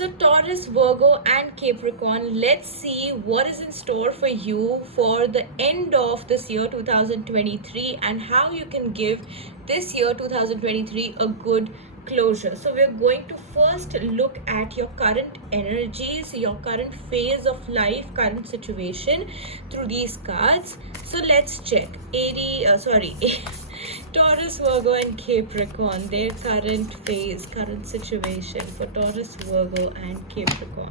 So, Taurus, Virgo, and Capricorn, let's see what is in store for you for the end of this year 2023 and how you can give this year 2023 a good closure. So, we're going to first look at your current energies, your current phase of life, current situation through these cards. So, let's check. Taurus, Virgo, and Capricorn, their current phase, current situation for Taurus, Virgo, and Capricorn.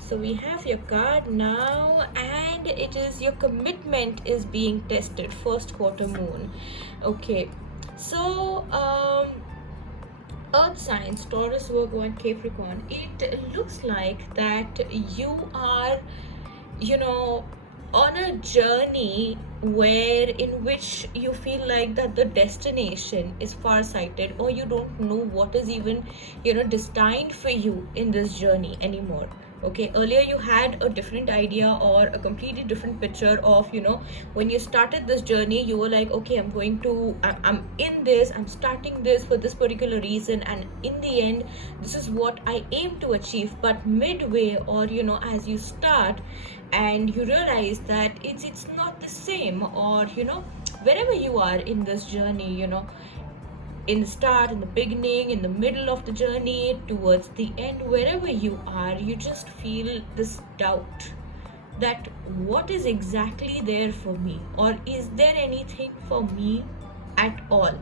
So we have your card now, and it is your commitment is being tested. First quarter moon. Okay, so Earth signs, Taurus, Virgo, and Capricorn. It looks like that you are, you know, on a journey where in which you feel like that the destination is far-sighted, or you don't know what is even destined for you in this journey anymore. Okay, earlier you had a different idea or a completely different picture of when you started this journey. You were like, okay, I'm in this, I'm starting this for this particular reason, and in the end this is what I aim to achieve. But midway, or as you start and you realize that it's not the same, or wherever you are in this journey, in the start, in the beginning, in the middle of the journey, towards the end, wherever you are, you just feel this doubt that what is exactly there for me, or is there anything for me at all.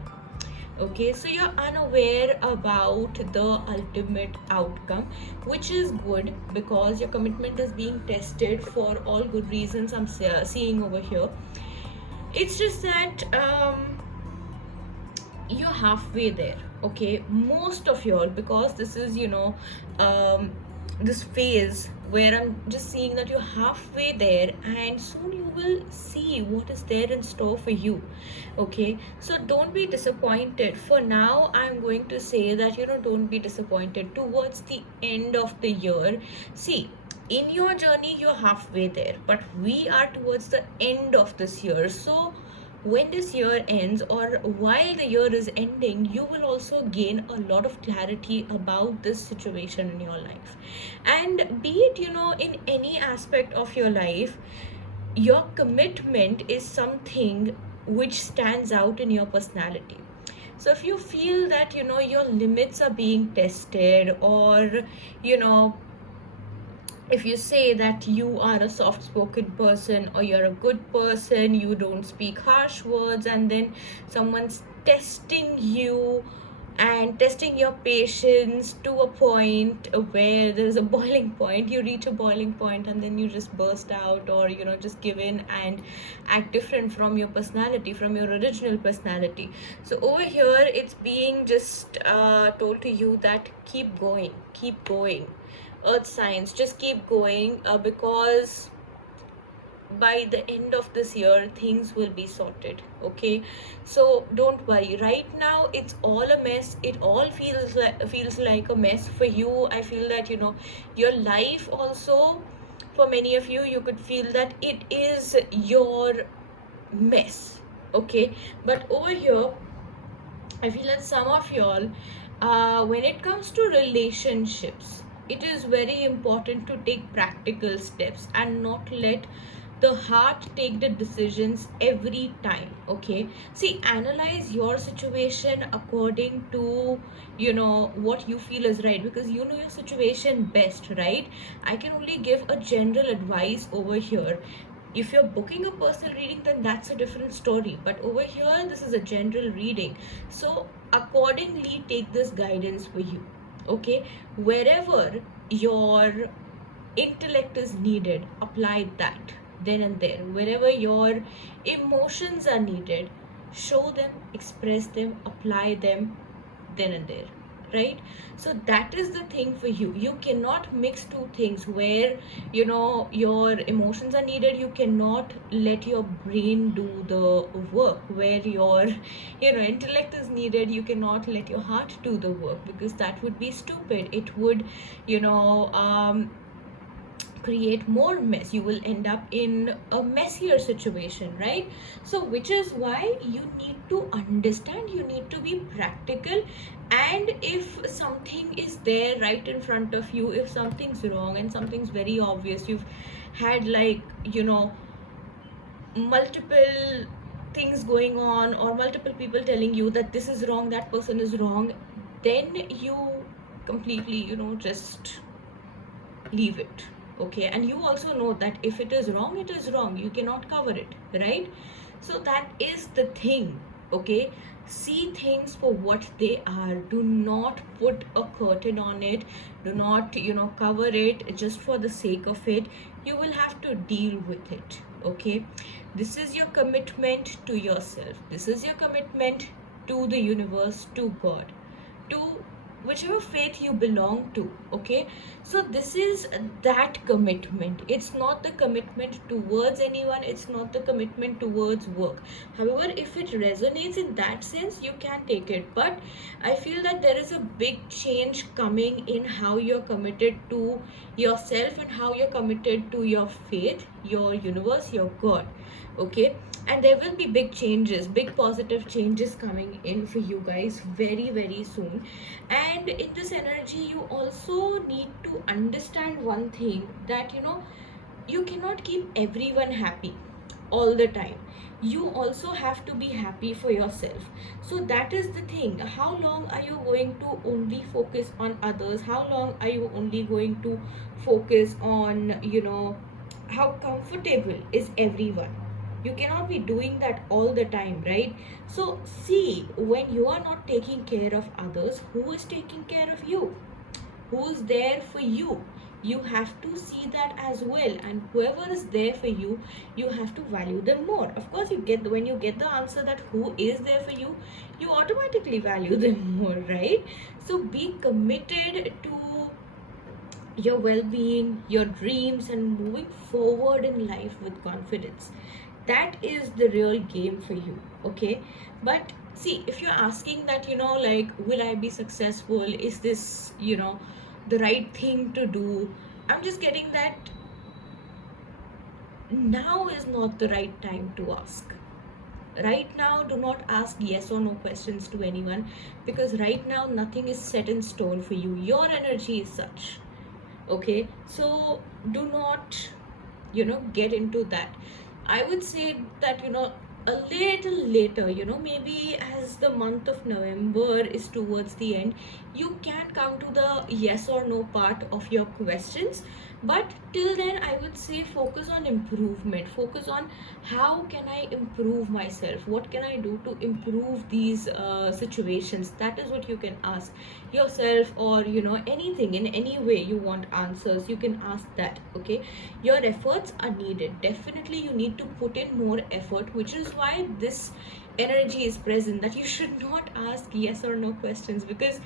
Okay, so you're unaware about the ultimate outcome, which is good because your commitment is being tested for all good reasons. I'm seeing over here. It's just that you're halfway there. Okay, most of y'all, because this is this phase where I'm just seeing that you're halfway there, and soon you will see what is there in store for you. Okay, so don't be disappointed. For now, I'm going to say that don't be disappointed towards the end of the year. See, in your journey you're halfway there, but we are towards the end of this year. So when this year ends, or while the year is ending, you will also gain a lot of clarity about this situation in your life. And be it in any aspect of your life, your commitment is something which stands out in your personality. So if you feel that your limits are being tested, or if you say that you are a soft spoken person, or you're a good person, you don't speak harsh words, and then someone's testing you and testing your patience to a point where there's a boiling point, you reach a boiling point and then you just burst out, or just give in and act different from your personality, from your original personality. So over here it's being just told to you that keep going, keep going. Earth signs, just keep going, because by the end of this year things will be sorted. Okay, so don't worry. Right now it's all a mess. It all feels like a mess for you. I feel that your life also, for many of you, you could feel that it is your mess. Okay, but over here I feel that some of y'all, when it comes to relationships, it is very important to take practical steps and not let the heart take the decisions every time. Okay, see, analyze your situation according to what you feel is right, because you know your situation best, right? I can only give a general advice over here. If you're booking a personal reading, then that's a different story, but over here this is a general reading. So accordingly take this guidance for you. Okay, wherever your intellect is needed, apply that then and there. Wherever your emotions are needed, show them, express them, apply them then and there, right? So that is the thing for you. You cannot mix two things where your emotions are needed. You cannot let your brain do the work. Where your intellect is needed, you cannot let your heart do the work, because that would be stupid. It would create more mess. You will end up in a messier situation, right? So which is why you need to understand, you need to be practical. And if something is there right in front of you, if something's wrong and something's very obvious, you've had like, multiple things going on, or multiple people telling you that this is wrong, that person is wrong, then you completely, just leave it. Okay, and you also know that if it is wrong, it is wrong, you cannot cover it, right? So that is the thing. Okay, see things for what they are. Do not put a curtain on it. Do not, cover it just for the sake of it. You will have to deal with it. Okay, this is your commitment to yourself, this is your commitment to the universe, to God, to whichever faith you belong to. Okay, so this is that commitment. It's not the commitment towards anyone, it's not the commitment towards work. However, if it resonates in that sense, you can take it. But I feel that there is a big change coming in how you're committed to yourself and how you're committed to your faith, your universe, your God. Okay, and there will be big changes, big positive changes coming in for you guys very, very soon. And in this energy, you also need to understand one thing, that you cannot keep everyone happy all the time. You also have to be happy for yourself. So that is the thing. How long are you going to only focus on others? How long are you only going to focus on, how comfortable is everyone? You cannot be doing that all the time, right? So see, when you are not taking care of others, who is taking care of you? Who's there for you? You have to see that as well. And whoever is there for you, you have to value them more. Of course, when you get the answer that who is there for you, you automatically value them more, right? So be committed to your well-being, your dreams, and moving forward in life with confidence. That is the real game for you. Okay, but see, if you're asking that, like, will I be successful, is this, the right thing to do, I'm just getting that now is not the right time to ask. Right now, do not ask yes or no questions to anyone, because right now nothing is set in stone for you. Your energy is such. Okay, so do not, get into that. I would say that, a little later, maybe as the month of November is towards the end, you can come to the yes or no part of your questions. But till then, I would say focus on improvement. Focus on how can I improve myself? What can I do to improve these situations? That is what you can ask yourself, or anything, in any way you want answers, you can ask that. Okay, your efforts are needed. Definitely, you need to put in more effort, which is why this energy is present, that you should not ask yes or no questions, because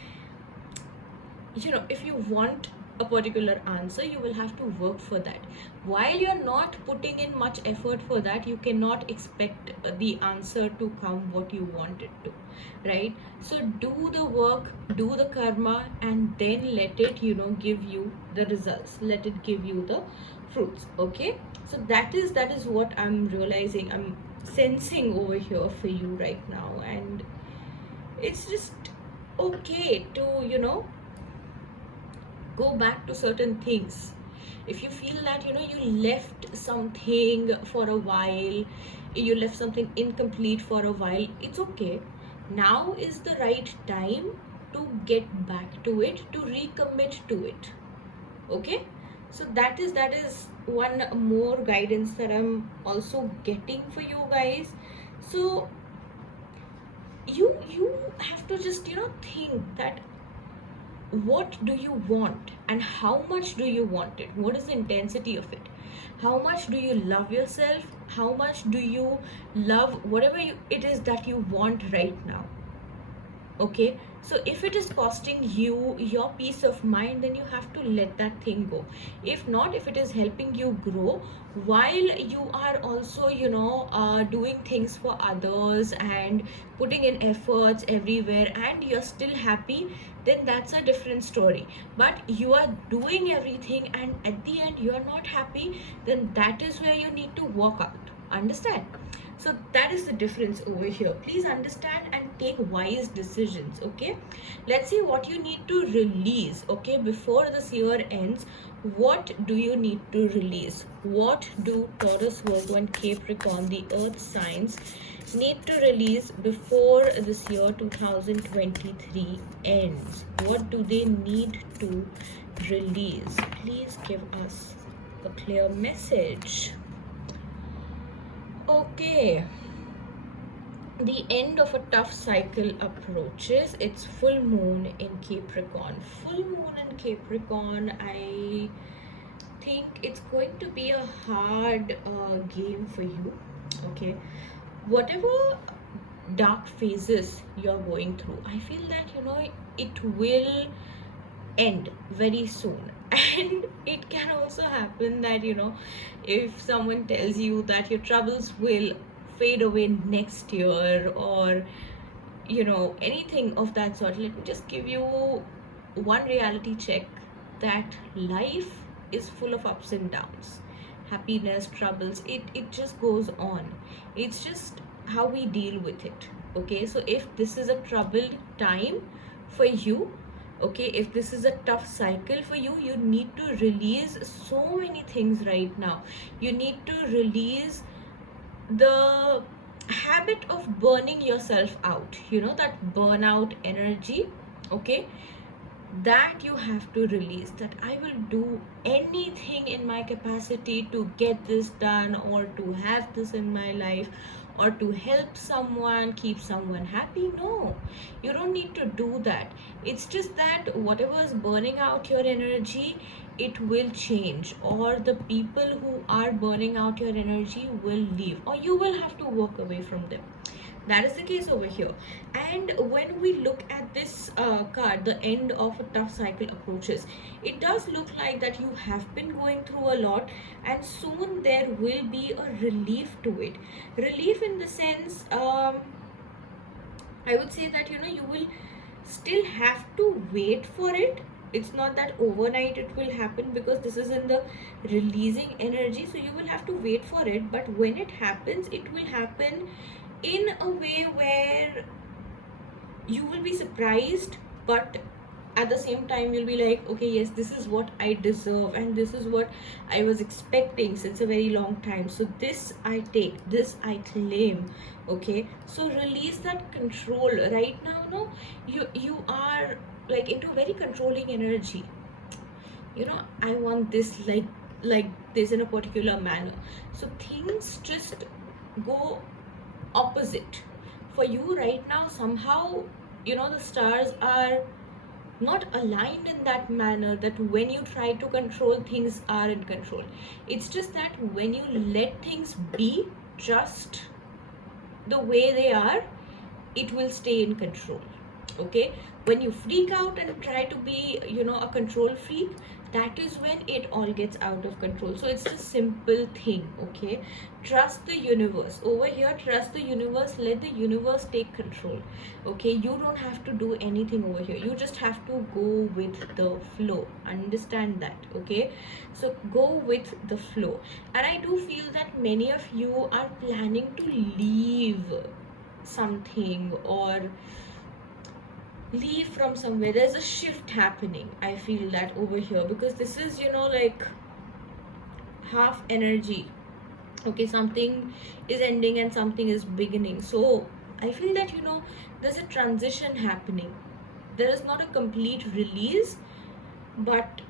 if you want a particular answer, you will have to work for that. While you're not putting in much effort for that, you cannot expect the answer to come what you want it to, right? So do the work, do the karma, and then let it give you the results, let it give you the fruits. Okay, so that is what I'm realizing, I'm sensing over here for you right now. And it's just okay to go back to certain things. If you feel that you left something for a while, you left something incomplete for a while, it's okay. Now is the right time to get back to it, to recommit to it. Okay, so that is one more guidance that I'm also getting for you guys. So you have to just think that what do you want and how much do you want it, what is the intensity of it, how much do you love yourself, how much do you love whatever it is that you want right now. Okay, so if it is costing you your peace of mind, then you have to let that thing go. If not, if it is helping you grow while you are also, doing things for others and putting in efforts everywhere, and you're still happy, then that's a different story. But you are doing everything and at the end you are not happy, then that is where you need to walk out. Understand? So that is the difference over here. Please understand and take wise decisions. Okay, let's see what you need to release. Okay, before this year ends, what do you need to release? What do Taurus, Virgo and Capricorn, the earth signs, need to release before this year 2023 ends? What do they need to release? Please give us a clear message. Okay, the end of a tough cycle approaches. It's full moon in Capricorn. Full moon in Capricorn, I think it's going to be a hard game for you. Okay, whatever dark phases you're going through, I feel that it will end very soon. And it can also happen that if someone tells you that your troubles will fade away next year, or anything of that sort, let me just give you one reality check, that life is full of ups and downs, happiness, troubles. It just goes on. It's just how we deal with it. Okay, so if this is a troubled time for you, okay, if this is a tough cycle for you, you need to release so many things right now. You need to release the habit of burning yourself out, that burnout energy. Okay, that you have to release, that I will do anything in my capacity to get this done, or to have this in my life, or to help someone, keep someone happy. No, you don't need to do that. It's just that whatever is burning out your energy, it will change, or the people who are burning out your energy will leave, or you will have to walk away from them. That is the case over here. And when we look at this card, the end of a tough cycle approaches, it does look like that you have been going through a lot, and soon there will be a relief to it. Relief in the sense, I would say that you will still have to wait for it. It's not that overnight it will happen, because this is in the releasing energy, so you will have to wait for it. But when it happens, it will happen in a way where you will be surprised, but at the same time you'll be like, okay, yes, this is what I deserve, and this is what I was expecting since a very long time, so this I take, this I claim. Okay, so release that control right now. No, you are like into very controlling energy. I want this like this in a particular manner, so things just go opposite for you right now. Somehow the stars are not aligned in that manner, that when you try to control, things are in control. It's just that when you let things be just the way they are, it will stay in control. Okay, when you freak out and try to be a control freak, that is when it all gets out of control. So it's a simple thing. Okay, trust the universe over here. Trust the universe. Let the universe take control. Okay, you don't have to do anything over here. You just have to go with the flow. Understand that? Okay, so go with the flow. And I do feel that many of you are planning to leave something, or leave from somewhere. There's a shift happening, I feel that over here, because this is like half energy. Okay, something is ending and something is beginning. So I feel that there's a transition happening. There is not a complete release, but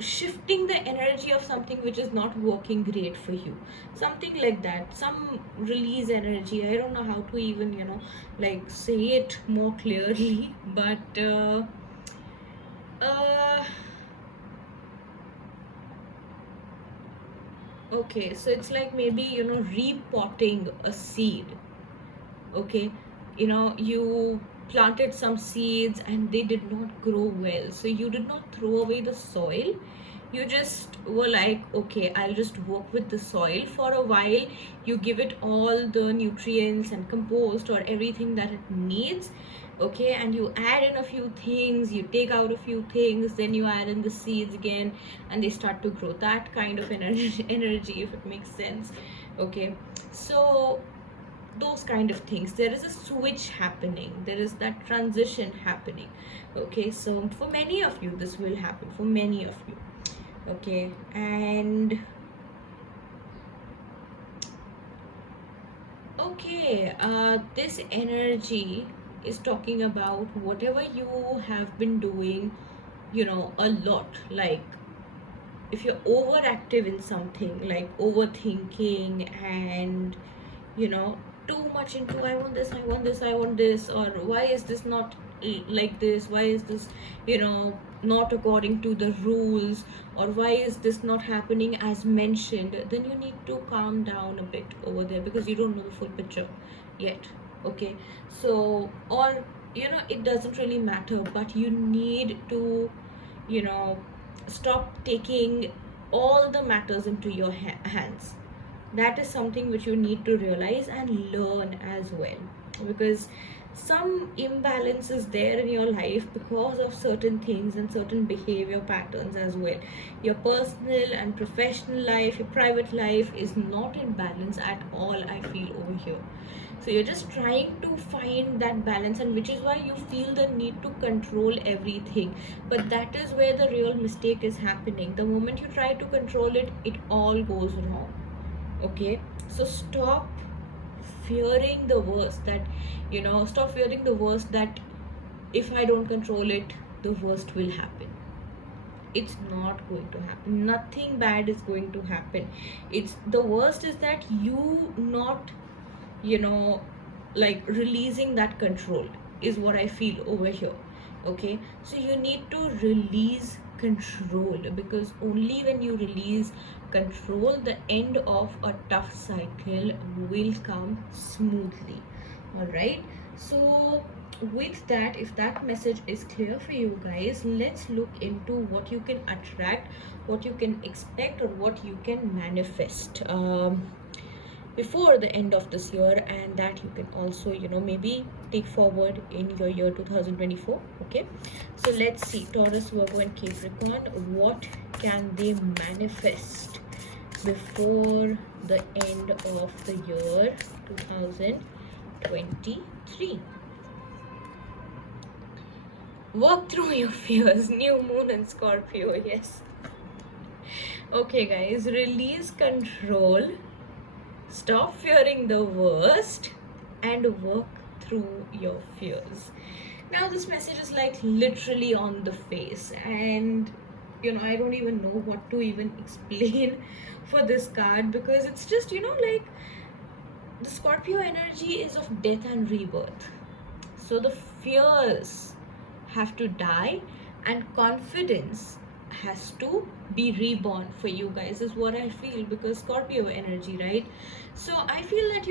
shifting the energy of something which is not working great for you, something like that, some release energy. I don't know how to even like say it more clearly, but uh okay, so it's like maybe repotting a seed. Okay, you planted some seeds and they did not grow well. So you did not throw away the soil. You just were like, okay, I'll just work with the soil for a while. You give it all the nutrients and compost or everything that it needs. Okay, and you add in a few things, you take out a few things, then you add in the seeds again, and they start to grow. That kind of energy, if it makes sense. Okay, so those kind of things, there is a switch happening, there is that transition happening. Okay, so for many of you this will happen, for many of you. Okay, and okay, this energy is talking about whatever you have been doing, a lot. Like if you're overactive in something, like overthinking, and too much into I want this, I want this, I want this, or why is this not like this, why is this not according to the rules, or why is this not happening as mentioned, then you need to calm down a bit over there, because you don't know the full picture yet. Okay, so, or it doesn't really matter, but you need to stop taking all the matters into your hands. That is something which you need to realize and learn as well, because some imbalance is there in your life because of certain things and certain behavior patterns as well. Your personal and professional life, your private life is not in balance at all, I feel, over here. So you're just trying to find that balance, and which is why you feel the need to control everything. But that is where the real mistake is happening. The moment you try to control it, it all goes wrong. Okay, so stop fearing the worst, that stop fearing the worst, that if I don't control it, the worst will happen. It's not going to happen, nothing bad is going to happen. It's the worst is that you not like releasing that control is what I feel over here. Okay, so you need to release control, because only when you release control, the end of a tough cycle will come smoothly. All right, so with that, if that message is clear for you guys, let's look into what you can attract, what you can expect, or what you can manifest before the end of this year, and that you can also maybe take forward in your year 2024. Okay, so let's see, Taurus, Virgo and Capricorn, what can they manifest before the end of the year 2023? Work through your fears. New moon and Scorpio, yes. Okay guys, release control, stop fearing the worst, and work through your fears. Now this message is like literally on the face, and I don't even know what to even explain for this card, because it's just like the Scorpio energy is of death and rebirth. So the fears have to die and confidence has to be reborn for you guys, is what I feel, because Scorpio energy, right? So I feel that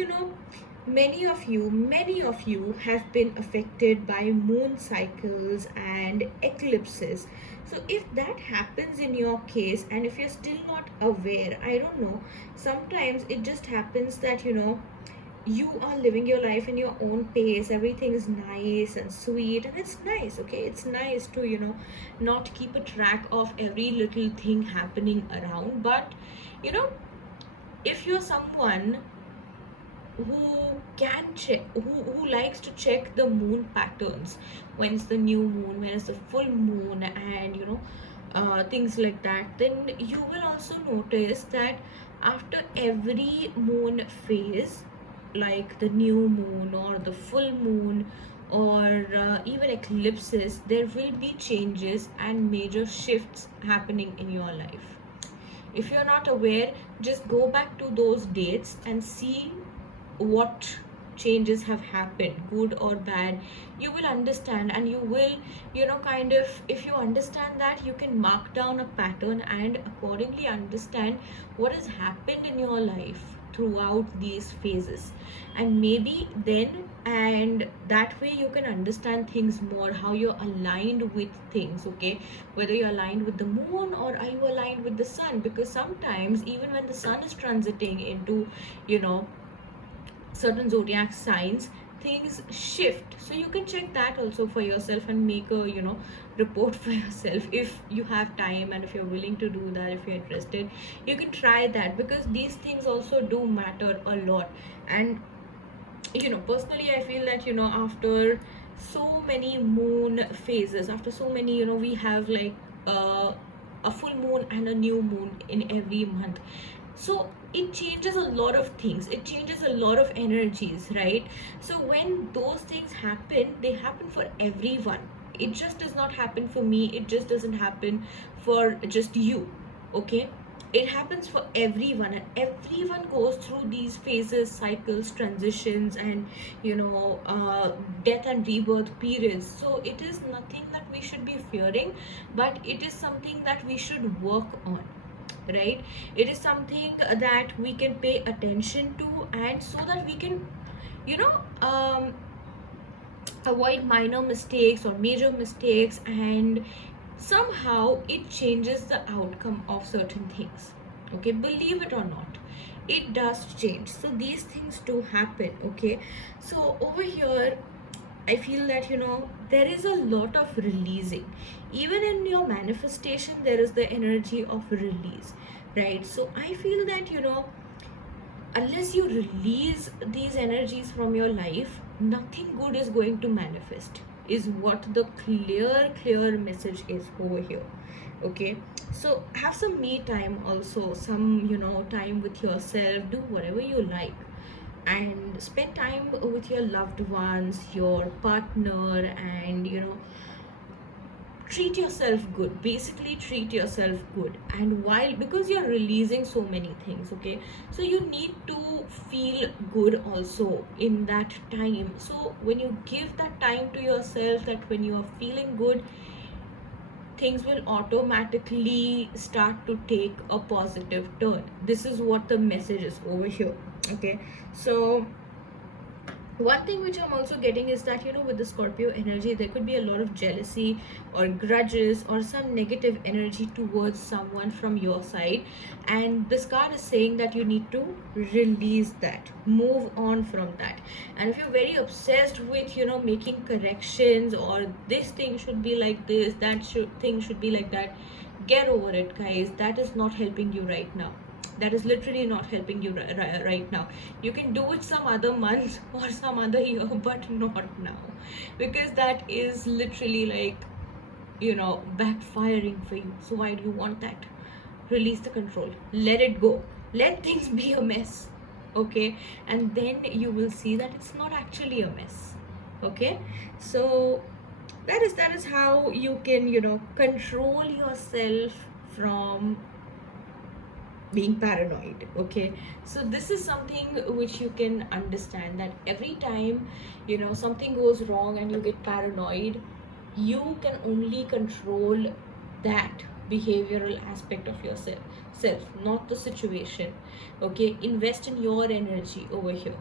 many of you have been affected by moon cycles and eclipses. So if that happens in your case, and if you're still not aware, I don't know, sometimes it just happens that you are living your life in your own pace, everything is nice and sweet, and it's nice. Okay, it's nice to not keep a track of every little thing happening around. But if you're someone who can check, who likes to check the moon patterns, when it's the new moon, when it's the full moon, and things like that, then you will also notice that after every moon phase, like the new moon or the full moon, or even eclipses, there will be changes and major shifts happening in your life. If you're not aware, just go back to those dates and see what changes have happened, good or bad, you will understand, and you will, kind of, if you understand that, you can mark down a pattern and accordingly understand what has happened in your life throughout these phases. And maybe then, and that way you can understand things more, how you're aligned with things, okay? Whether you're aligned with the moon or are you aligned with the sun, because sometimes even when the sun is transiting into, you know certain zodiac signs, things shift. So you can check that also for yourself and make a, report for yourself if you have time, and if you're willing to do that, if you're interested, you can try that, because these things also do matter a lot. And personally, I feel that, after so many moon phases, after so many, we have like a full moon and a new moon in every month. So it changes a lot of things, it changes a lot of energies, right? So when those things happen, they happen for everyone. It just does not happen for me, it just doesn't happen for just you, okay? It happens for everyone, and everyone goes through these phases, cycles, transitions, and death and rebirth periods. So it is nothing that we should be fearing, but it is something that we should work on, right? It is something that we can pay attention to, and so that we can, you know um, avoid minor mistakes or major mistakes, and somehow it changes the outcome of certain things, okay? Believe it or not, it does change. So these things do happen, okay? So over here, I feel that, there is a lot of releasing. Even in your manifestation, there is the energy of release, right? So I feel that, unless you release these energies from your life, nothing good is going to manifest, is what the clear message is over here, okay? So have some me time also, some, time with yourself, do whatever you like, and spend time with your loved ones, your partner, and treat yourself good. Basically treat yourself good. And while, because you're releasing so many things, okay, so you need to feel good also in that time. So when you give that time to yourself, that when you are feeling good, things will automatically start to take a positive turn. This is what the message is over here, okay? So one thing which I'm also getting is that, with the Scorpio energy, there could be a lot of jealousy or grudges or some negative energy towards someone from your side. And this card is saying that you need to release that, move on from that. And if you're very obsessed with, making corrections, or this thing should be like this, thing should be like that, get over it, guys. That is not helping you right now. That is literally not helping you right now. You can do it some other month or some other year, but not now, because that is literally like, backfiring for you. So why do you want that? Release the control, let it go, let things be a mess, okay? And then you will see that it's not actually a mess, okay? So that is how you can, control yourself from being paranoid, okay? So this is something which you can understand, that every time, something goes wrong and you get paranoid, you can only control that behavioral aspect of yourself, not the situation, okay? Invest in your energy over here,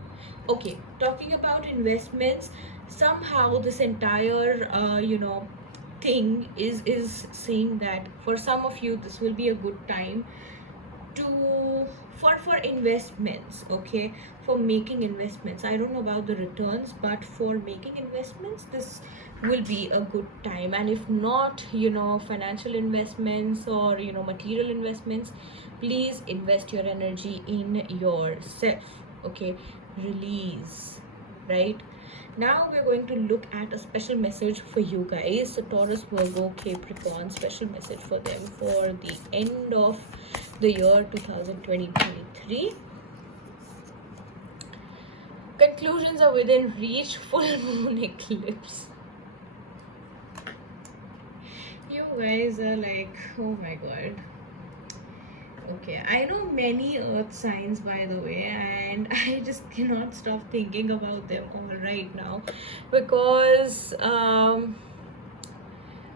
okay? Talking about investments, somehow this entire thing is saying that for some of you this will be a good time to for investments, okay? For making investments, I don't know about the returns, but for making investments, this will be a good time. And if not, financial investments or material investments, please invest your energy in yourself, okay? Release, right? Now we're going to look at a special message for you guys. So Taurus, Virgo, Capricorn, special message for them for the end of the year 2023. Conclusions are within reach. Full moon eclipse. You guys are like, oh my god. Okay, I know many earth signs, by the way, and I just cannot stop thinking about them all right now because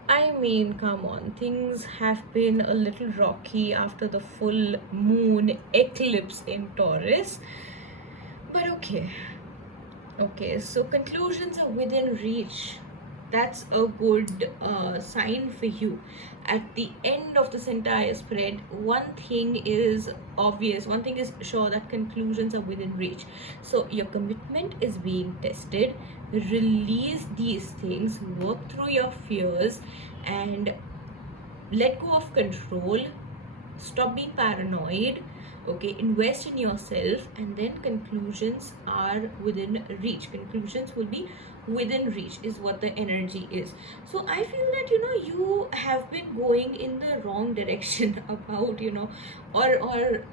I mean, come on, things have been a little rocky after the full moon eclipse in Taurus. But okay, so conclusions are within reach. That's a good sign for you. At the end of this entire spread, one thing is obvious, one thing is sure, that conclusions are within reach. So your commitment is being tested. Release these things, work through your fears, and let go of control. Stop being paranoid. Okay, invest in yourself, and then conclusions are within reach. Conclusions will be within reach is what the energy is. So I feel that you have been going in the wrong direction about or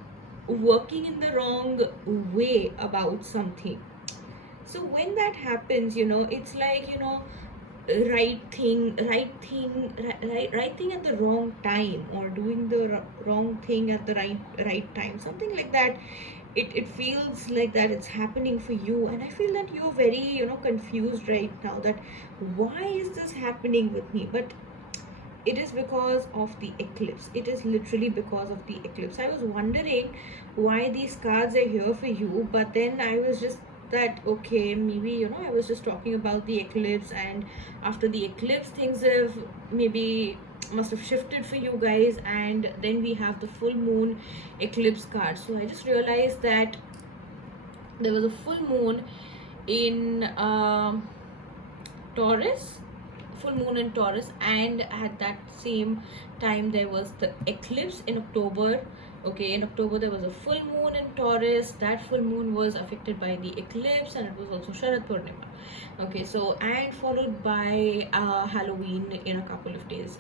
working in the wrong way about something. So when that happens, it's like right thing at the wrong time, or doing the wrong thing at the right time, something like that. It feels like that it's happening for you, and I feel that you're very confused right now, that why is this happening with me. But it is because of the eclipse. It is literally because of the eclipse. I was wondering why these cards are here for you, but then I was just that okay, maybe I was just talking about the eclipse, and after the eclipse things have maybe must have shifted for you guys, and then we have the full moon eclipse card. So I just realized that there was a full moon in Taurus, full moon in Taurus, and at that same time there was the eclipse in October. Okay, in October there was a full moon in Taurus. That full moon was affected by the eclipse, and it was also Sharad Purnima. Okay, so and followed by Halloween in a couple of days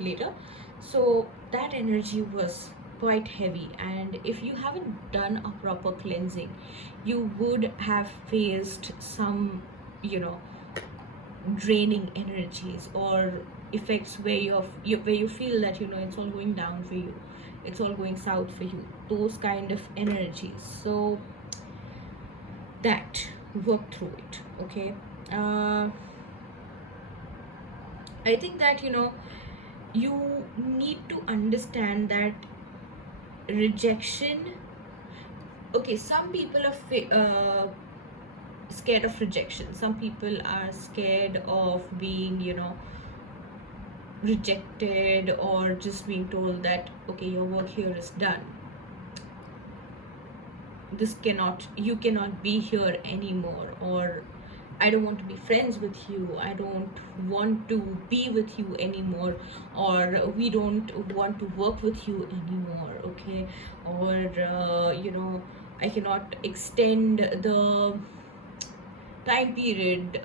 later. So that energy was quite heavy, and if you haven't done a proper cleansing, you would have faced some draining energies or effects where where you feel that it's all going down for you, it's all going south for you, those kind of energies. So that, work through it. Okay, I think that you need to understand that rejection. Okay, some people are scared of rejection. Some people are scared of being rejected, or just being told that okay, your work here is done, you cannot be here anymore, or I don't want to be friends with you, I don't want to be with you anymore, or we don't want to work with you anymore. Okay, or I cannot extend the time period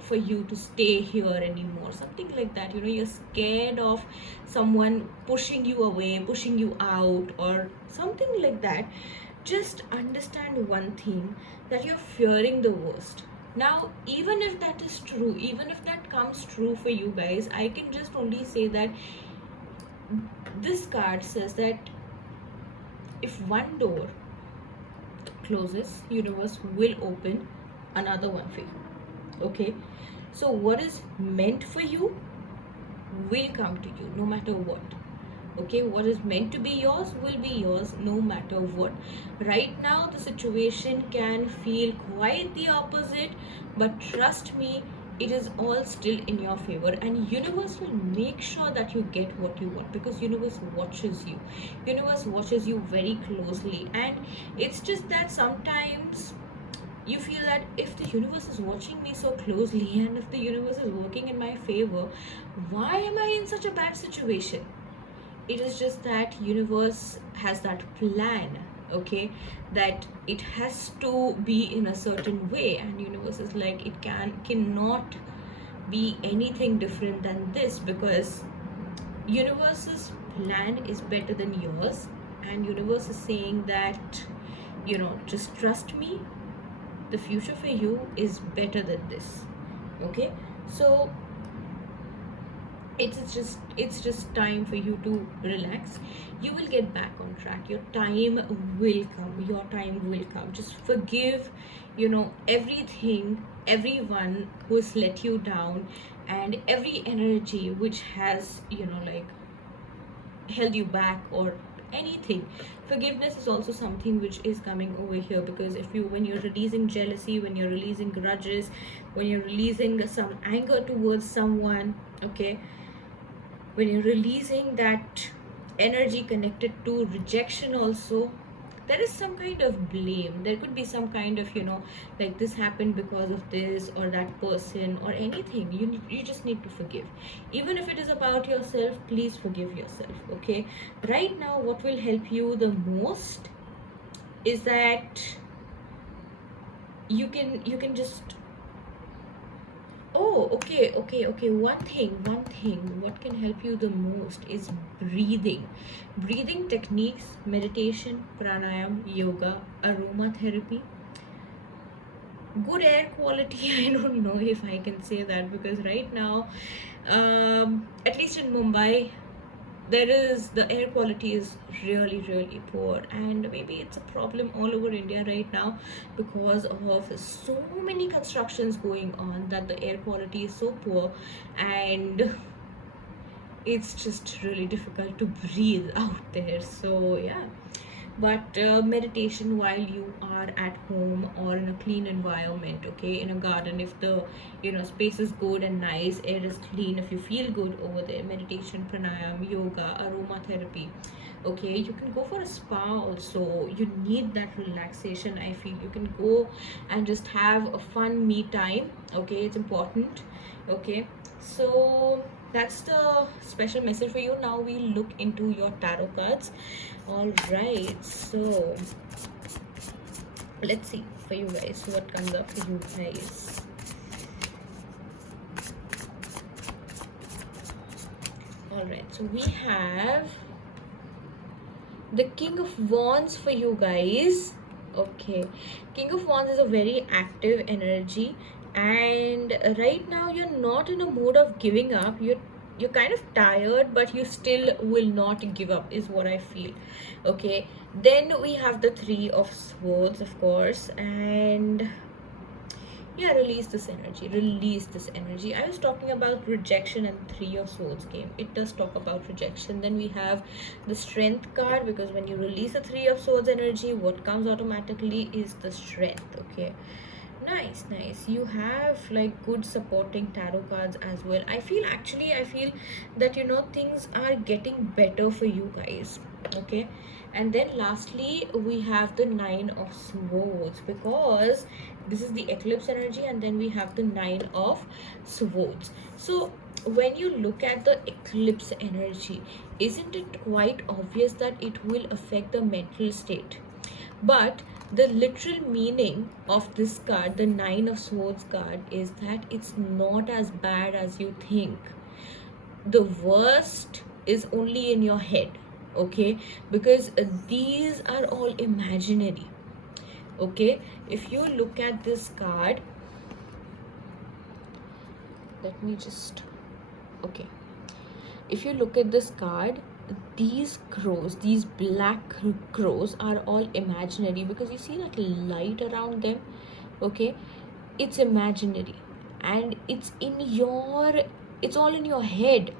for you to stay here anymore, something like that. You're scared of someone pushing you away, pushing you out, or something like that. Just understand one thing, that you're fearing the worst. Now, even if that is true, even if that comes true for you guys, I can just only say that this card says that if one door closes, universe will open another one for you. Okay, so what is meant for you will come to you no matter what. Okay, what is meant to be yours will be yours no matter what. Right now the situation can feel quite the opposite, but trust me, it is all still in your favor, and universe will make sure that you get what you want, because universe watches you very closely. And it's just that sometimes you feel that if the universe is watching me so closely, and if the universe is working in my favor, why am I in such a bad situation? It is just that universe has that plan. Okay, that it has to be in a certain way, and universe is like, it cannot be anything different than this, because universe's plan is better than yours, and universe is saying that just trust me, the future for you is better than this. Okay, so it's just time for you to relax. You will get back on track. Your time will come. Your time will come. Just forgive, everything, everyone who has let you down, and every energy which has, like, held you back or anything. Forgiveness is also something which is coming over here, because when you're releasing jealousy, when you're releasing grudges, when you're releasing some anger towards someone, okay, when you're releasing that energy connected to rejection also, there is some kind of blame. There could be some kind of, like, this happened because of this or that person or anything. You just need to forgive. Even if it is about yourself, please forgive yourself, okay? Right now, what will help you the most is that you can just, oh, okay. One thing what can help you the most is breathing. Breathing techniques, meditation, pranayam, yoga, aromatherapy, good air quality. I don't know if I can say that, because right now, at least in Mumbai, the air quality is really, really poor, and maybe it's a problem all over India right now, because of so many constructions going on, that the air quality is so poor, and it's just really difficult to breathe out there. So yeah, but meditation while you are at home or in a clean environment, okay, in a garden, if the space is good and nice, air is clean, if you feel good over there, meditation, pranayam, yoga, aromatherapy, okay. You can go for a spa also. You need that relaxation. I feel you can go and just have a fun me time, okay. It's important, okay. So that's the special message for you. Now we look into your tarot cards. All right, so let's see for you guys what comes up for you guys. All right, so we have the King of Wands for you guys. Okay, King of Wands is a very active energy, and right now you're not in a mood of giving up. You're kind of tired, but you still will not give up, is what I feel, okay. Then we have the Three of Swords, of course, and yeah, release this energy. I was talking about rejection and Three of Swords game. It does talk about rejection. Then we have the Strength card, because when you release the Three of Swords energy, what comes automatically is the strength, okay. Nice. You have like good supporting tarot cards as well. I feel that things are getting better for you guys, okay. And then lastly, we have the Nine of Swords, because this is the eclipse energy, and then we have the Nine of Swords. So when you look at the eclipse energy, isn't it quite obvious that it will affect the mental state? But the literal meaning of this card, the Nine of Swords card, is that it's not as bad as you think. The worst is only in your head, okay, because these are all imaginary, okay. If you look at this card, let me just, okay, if you look at this card, these crows, these black crows, are all imaginary, because you see that light around them, okay. It's imaginary, and it's all in your head,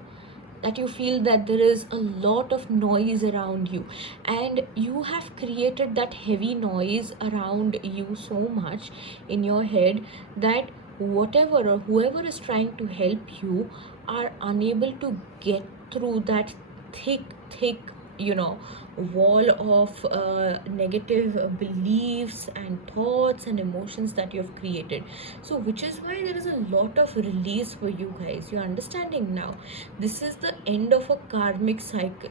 that you feel that there is a lot of noise around you, and you have created that heavy noise around you so much in your head, that whatever or whoever is trying to help you are unable to get through that thick wall of negative beliefs and thoughts and emotions that you have created. So which is why there is a lot of release for you guys. You're understanding now, this is the end of a karmic cycle.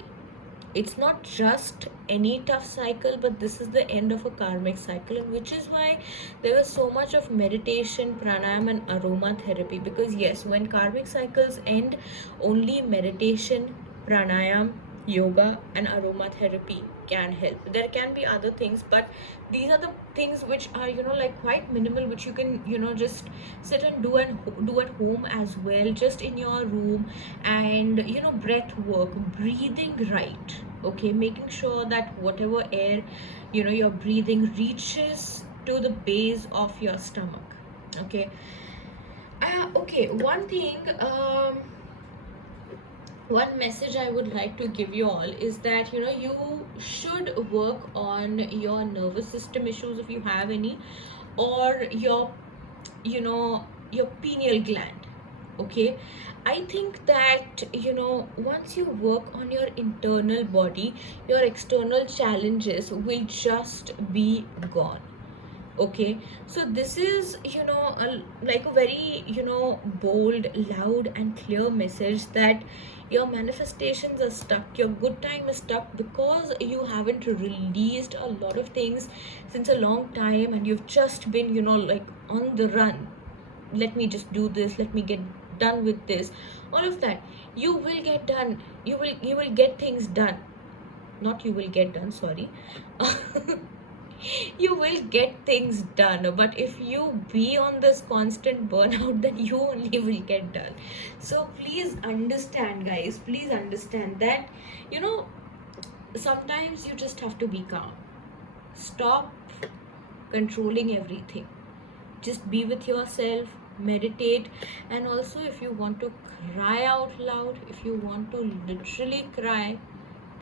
It's not just any tough cycle, but this is the end of a karmic cycle, and which is why there was so much of meditation, pranayam, and aromatherapy. Because yes, when karmic cycles end, only meditation, pranayam, yoga, and aromatherapy can help. There can be other things, but these are the things which are, you know, like quite minimal, which you can, you know, just sit and do at home as well, just in your room. And you know, breath work, breathing right, okay, making sure that whatever air, you know, you're breathing reaches to the base of your stomach, okay. Okay, one thing, one message I would like to give you all is that, you know, you should work on your nervous system issues if you have any, or your, you know, your pineal gland, okay. I think that, you know, once you work on your internal body, your external challenges will just be gone, okay. So this is, you know, like a very, you know, bold, loud and clear message that your manifestations are stuck, your good time is stuck, because you haven't released a lot of things since a long time, and you've just been, you know, like on the run. Let me just do this, let me get done with this, all of that. You will get done, you will get things done. Not you will get done, sorry. You will get things done, but if you be on this constant burnout, then you only will get done. So please understand, guys, please understand that, you know, sometimes you just have to be calm. Stop controlling everything, just be with yourself, meditate. And also, if you want to cry out loud, if you want to literally cry,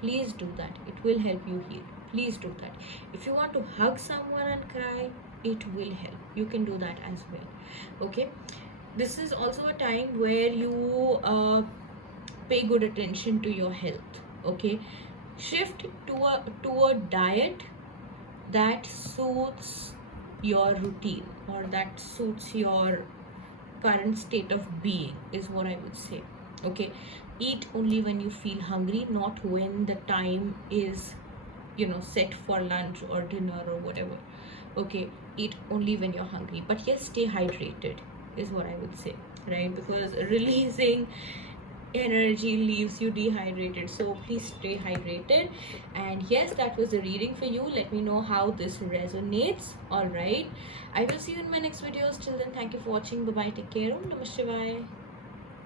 please do that, it will help you heal. Please do that. If you want to hug someone and cry, it will help, you can do that as well, okay. This is also a time where you pay good attention to your health, okay. Shift to a diet that suits your routine, or that suits your current state of being, is what I would say, okay. Eat only when you feel hungry, not when the time is, you know, set for lunch or dinner or whatever, okay. Eat only when you're hungry, but yes, stay hydrated, is what I would say, right? Because releasing energy leaves you dehydrated, so please stay hydrated. And yes, that was a reading for you. Let me know how this resonates. All right, I will see you in my next videos. Till then, thank you for watching. Bye bye, take care. Om Namah Shivaya.